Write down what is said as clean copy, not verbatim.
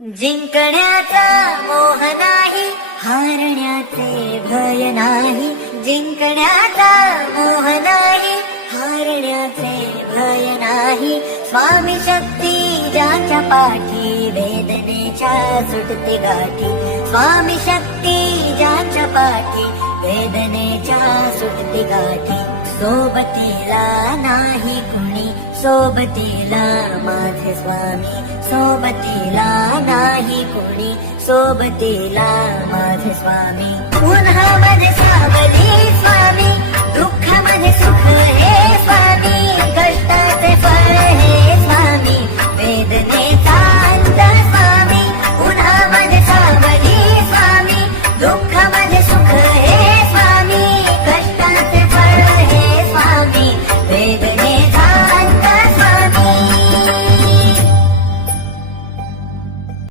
जिंकण्याचा मोह नाही, हारण्याचे भय नाही. जिंकण्याचा मोह नाही, हारण्याचे भय नाही. स्वामी शक्ती ज्याच्या पाठी, वेदनेच्या सुटते गाठी. स्वामी शक्ती ज्याच्या पाठी, वेदनेच्या सुटते गाठी. सोबतीला नाही कुणी, सोबतीला माझे स्वामी. सोबतीला नाही कुणी, सोबतीला माझे स्वामी. उन्हामध्ये सावली स्वामी, दुःखामध्ये सुख